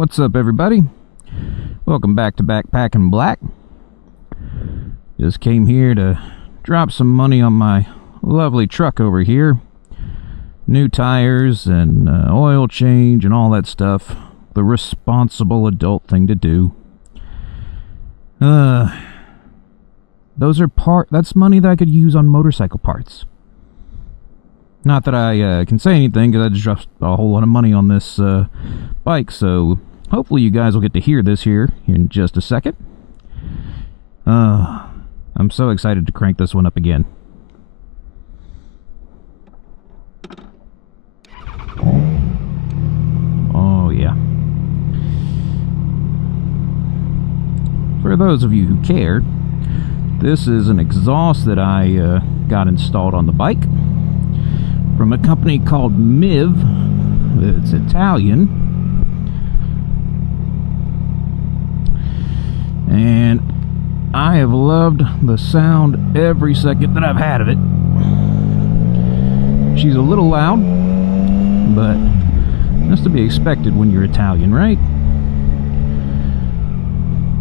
What's up, everybody? Welcome back to Backpacking Black. Just came here to drop some money on my lovely truck over here. New tires and oil change and all that stuff. The responsible adult thing to do. That's money that I could use on motorcycle parts. Not that I can say anything, because I just dropped a whole lot of money on this bike, so hopefully you guys will get to hear this here in just a second. I'm so excited to crank this one up again. Oh yeah. For those of you who care, this is an exhaust that I got installed on the bike from a company called MIV. It's Italian, and I have loved the sound every second that I've had of it. She's a little loud, but that's to be expected when you're Italian, right?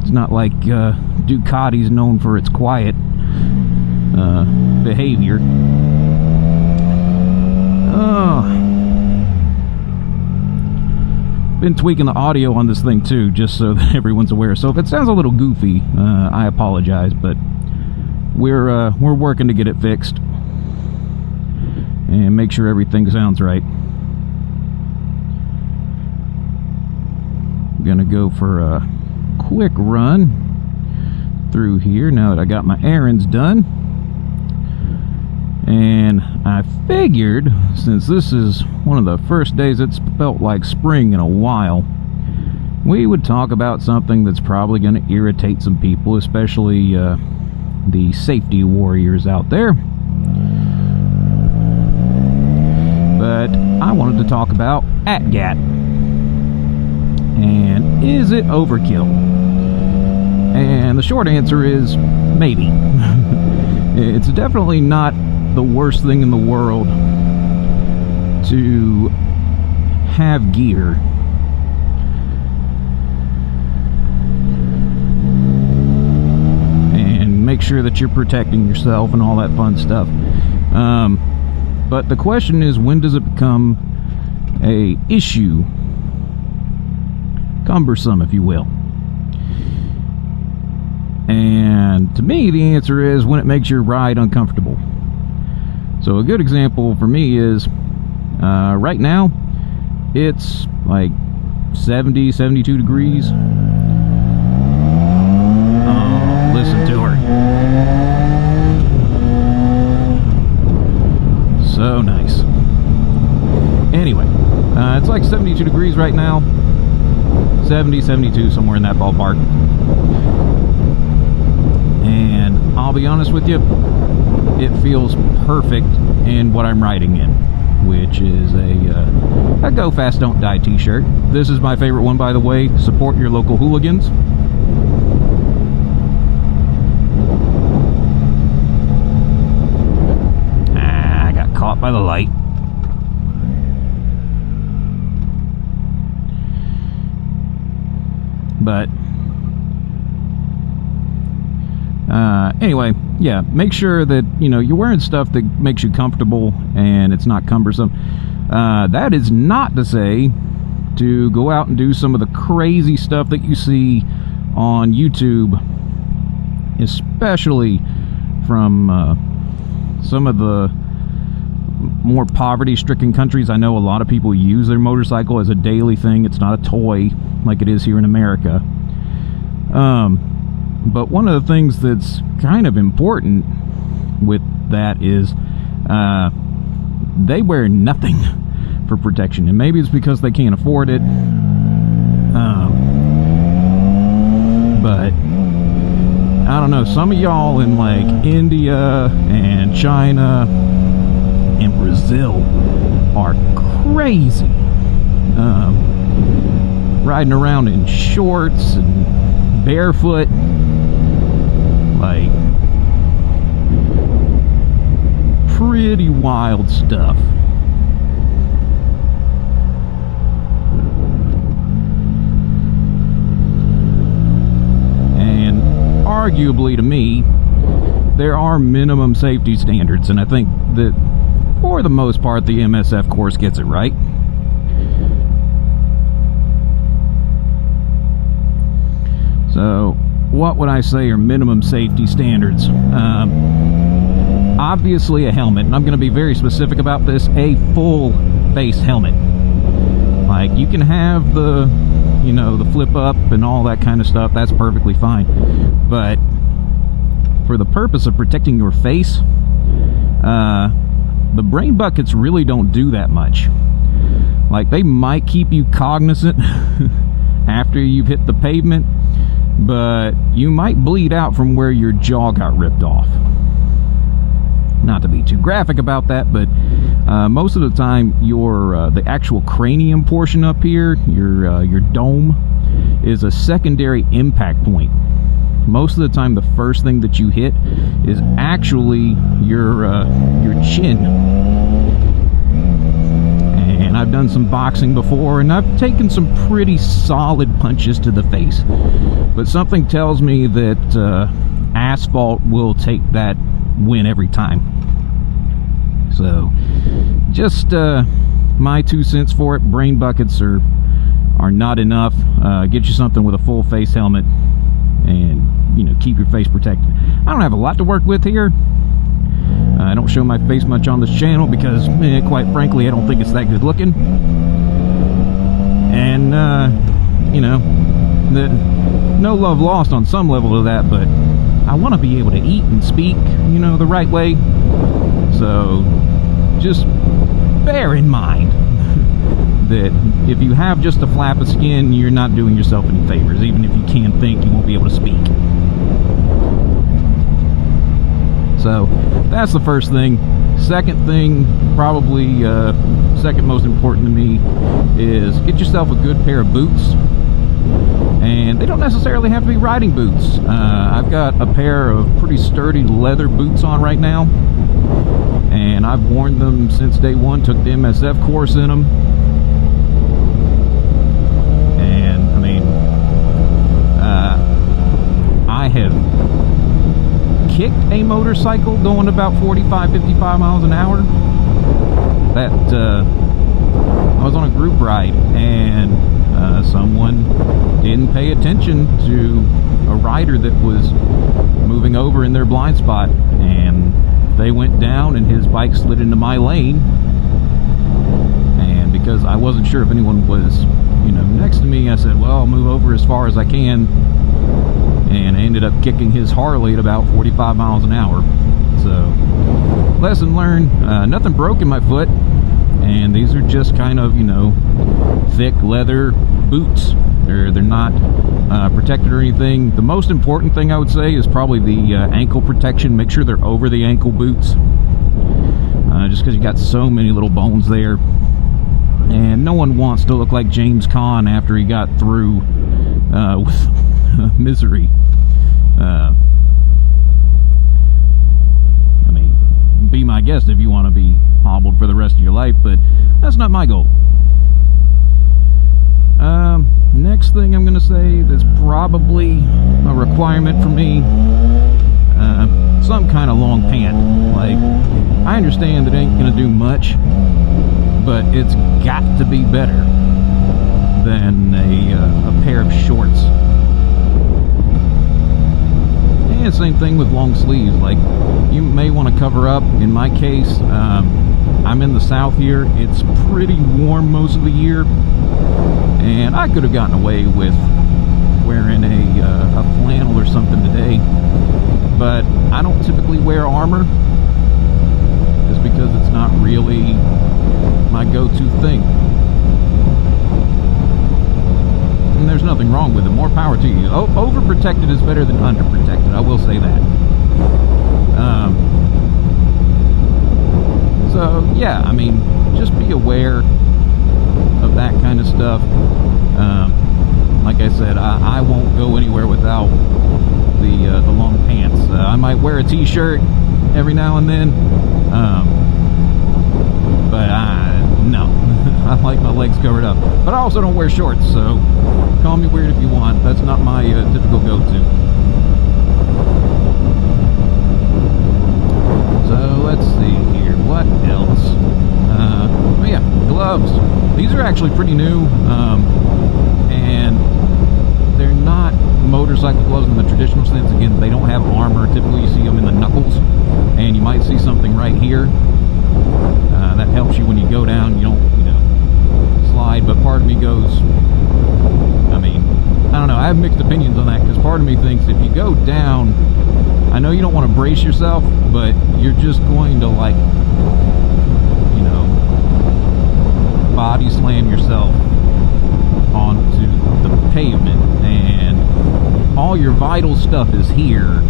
It's not like Ducati's known for its quiet behavior. Been tweaking the audio on this thing too, just so that everyone's aware. So if it sounds a little goofy, I apologize, but we're working to get it fixed and make sure everything sounds right. I'm gonna go for a quick run through here now that I got my errands done. And I figured, since this is one of the first days it's felt like spring in a while, we would talk about something that's probably going to irritate some people, especially the safety warriors out there. But I wanted to talk about ATGATT. And is it overkill? And the short answer is maybe. It's definitely not the worst thing in the world to have gear and make sure that you're protecting yourself and all that fun stuff. But the question is, when does it become a issue? Cumbersome, if you will. And to me, the answer is when it makes your ride uncomfortable. So a good example for me is, right now, it's like 70, 72 degrees. Oh, listen to her. So nice. Anyway, it's like 72 degrees right now. 70, 72, somewhere in that ballpark. And I'll be honest with you, it feels perfect in what I'm riding in, which is a Go Fast Don't Die t-shirt. This is my favorite one, by the way. Support your local hooligans. I got caught by the light. But anyway, yeah, make sure that, you know, you're wearing stuff that makes you comfortable and it's not cumbersome. That is not to say to go out and do some of the crazy stuff that you see on YouTube, especially from some of the more poverty-stricken countries. I know a lot of people use their motorcycle as a daily thing. It's not a toy like it is here in America. But one of the things that's kind of important with that is they wear nothing for protection. And maybe it's because they can't afford it. But I don't know. Some of y'all in like India and China and Brazil are crazy. Riding around in shorts and barefoot. Like, pretty wild stuff. arguably, to me, there are minimum safety standards, and I think that for the most part the MSF course gets it right. So what would I say are minimum safety standards? Obviously a helmet, and I'm going to be very specific about this, a full face helmet. Like, you can have the, you know, the flip up and all that kind of stuff, that's perfectly fine, but for the purpose of protecting your face, the brain buckets really don't do that much. Like, they might keep you cognizant after you've hit the pavement, but you might bleed out from where your jaw got ripped off. Not to be too graphic about that, but most of the time your the actual cranium portion up here, your dome, is a secondary impact point. Most of the time the first thing that you hit is actually your chin. And I've done some boxing before, and I've taken some pretty solid punches to the face, but something tells me that asphalt will take that win every time. So just my 2 cents for it. Brain buckets are not enough. Get you something with a full face helmet, and, you know, keep your face protected. I don't have a lot to work with here. I don't show my face much on this channel because, quite frankly, I don't think it's that good looking. And you know, no love lost on some level to that, but I want to be able to eat and speak, you know, the right way. So just bear in mind that if you have just a flap of skin, you're not doing yourself any favors. Even if you can think, you won't be able to speak. So that's the first thing. Second thing, probably second most important to me, is get yourself a good pair of boots. And they don't necessarily have to be riding boots. I've got a pair of pretty sturdy leather boots on right now, and I've worn them since day one. Took the MSF course in them, and I mean, I have kicked a motorcycle going about 45-55 miles an hour. That I was on a group ride, and someone didn't pay attention to a rider that was moving over in their blind spot, and they went down and his bike slid into my lane. And because I wasn't sure if anyone was, you know, next to me, I said, well, I'll move over as far as I can, and I ended up kicking his Harley at about 45 miles an hour. So lesson learned. Nothing broke in my foot, and these are just kind of, you know, thick leather boots. They're not protected or anything. The most important thing I would say is probably the ankle protection. Make sure they're over the ankle boots, just because you got so many little bones there, and no one wants to look like James Caan after he got through with Misery. I mean, be my guest if you want to be hobbled for the rest of your life, but that's not my goal. Next thing I'm going to say that's probably a requirement for me, some kind of long pant. Like, I understand that it ain't going to do much, but it's got to be better than a pair of shorts. And same thing with long sleeves. Like, you may want to cover up. In my case, I'm in the south here. It's pretty warm most of the year, and I could have gotten away with wearing a flannel or something today, but I don't typically wear armor just because it's not really my go-to thing. And there's nothing wrong with it. More power to you. Overprotected is better than underprotected, I will say that. So yeah, I mean, just be aware of that kind of stuff. Like I said, I won't go anywhere without the long pants. I might wear a t-shirt every now and then, but no. I like my legs covered up. But I also don't wear shorts, so call me weird if you want. That's not my typical go-to. So let's see here, what else? Oh yeah, gloves. These are actually pretty new, and they're not motorcycle gloves in the traditional sense. Again, they don't have armor. Typically you see them in the knuckles, and you might see something right here. That helps you when you go down. You don't, slide. But part of me goes, I don't know, I have mixed opinions on that, because part of me thinks if you go down, I know you don't want to brace yourself, but you're just going to, like, body slam yourself onto the pavement, and all your vital stuff is here.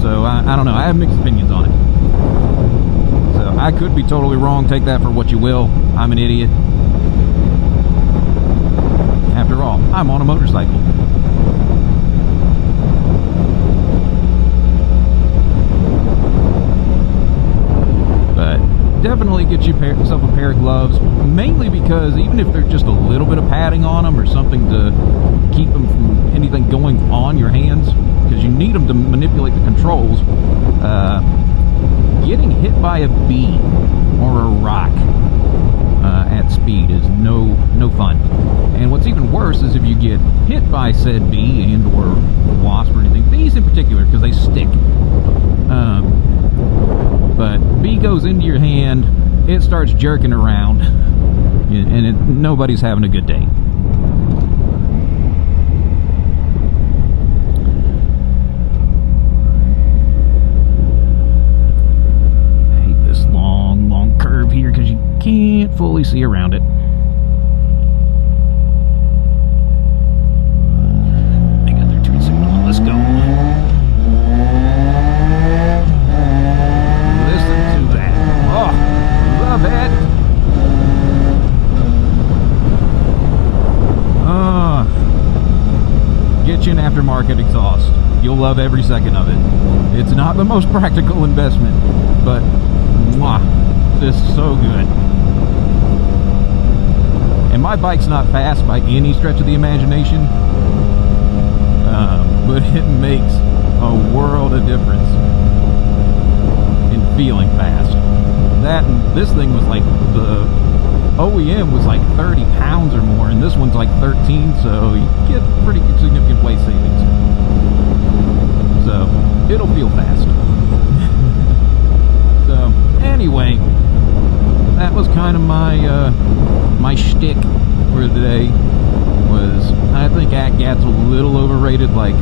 So I don't know, I have mixed opinions on it. So I could be totally wrong. Take that for what you will. I'm an idiot. After all, I'm on a motorcycle. But definitely get yourself a pair of gloves, mainly because even if there's just a little bit of padding on them or something to keep them from anything going on your hands, because you need them to manipulate the controls. Getting hit by a bee or a rock at speed is no fun. And what's even worse is if you get hit by said bee and or wasp or anything, bees in particular, because they stick. But bee goes into your hand, it starts jerking around, and nobody's having a good day. I hate this long curve here because you can't fully see around it. They got their turn signal on. Let's go. Get you an aftermarket exhaust. You'll love every second of it. It's not the most practical investment, but mwah, this is so good. And my bike's not fast by any stretch of the imagination, but it makes a world of difference in feeling fast. That and this thing was like, the OEM was like 30 pounds or more, and this one's like 13, so you get pretty significant weight savings. So it'll feel fast. So anyway, that was kind of my my shtick for today. Was I think ATGATT's a little overrated. Like,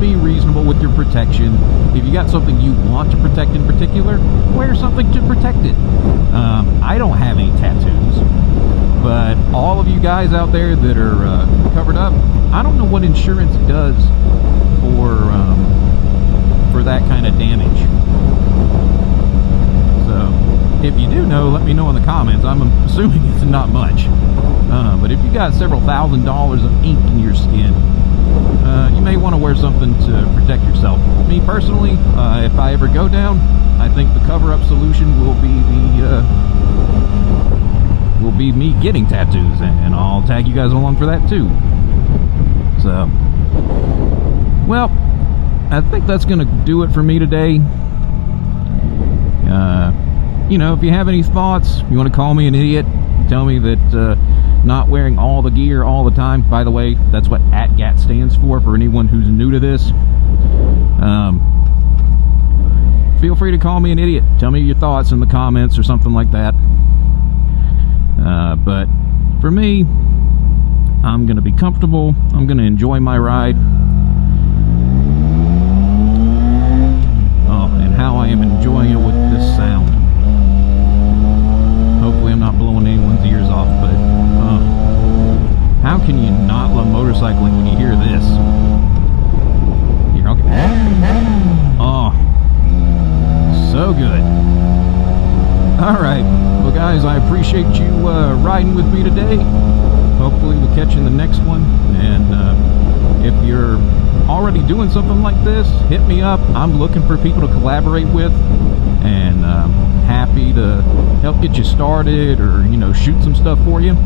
be reasonable with your protection. If you got something you want to protect in particular, wear something to protect it. I don't have any tattoos, but all of you guys out there that are covered up, I don't know what insurance does for that kind of damage. So if you do know, let me know in the comments. I'm assuming it's not much, but if you got several $1,000s of ink in your skin, you may want to wear something to protect yourself. Me personally, if I ever go down, I think the cover-up solution will be me getting tattoos, and I'll tag you guys along for that too. So, well, I think that's gonna do it for me today. If you have any thoughts, you want to call me an idiot, tell me that not wearing all the gear all the time. By the way, that's what ATGATT stands for anyone who's new to this. Feel free to call me an idiot. Tell me your thoughts in the comments or something like that. But for me, I'm going to be comfortable. I'm going to enjoy my ride. Oh, and how I am enjoying it with this sound. Hopefully I'm not blowing anyone's ears off, but how can you not love motorcycling when you hear this? Here, okay. Oh, so good. Alright, well guys, I appreciate you riding with me today. Hopefully we'll catch you in the next one. And if you're already doing something like this, hit me up. I'm looking for people to collaborate with, and happy to help get you started, or shoot some stuff for you.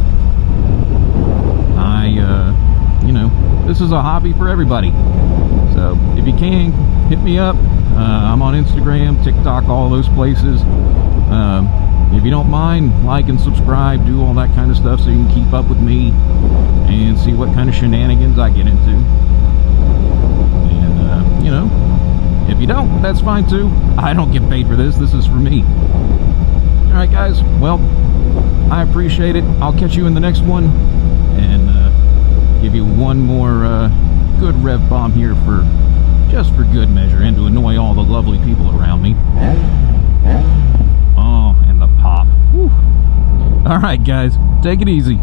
you know, this is a hobby for everybody. So if you can, hit me up. I'm on Instagram, TikTok, all those places. If you don't mind, like and subscribe, do all that kind of stuff so you can keep up with me and see what kind of shenanigans I get into. And, you know, if you don't, that's fine too. I don't get paid for this. This is for me. Alright guys, well, I appreciate it. I'll catch you in the next one and give you one more good rev bomb here for just for good measure and to annoy all the lovely people around me. Oh, and the pop. Alright guys, take it easy.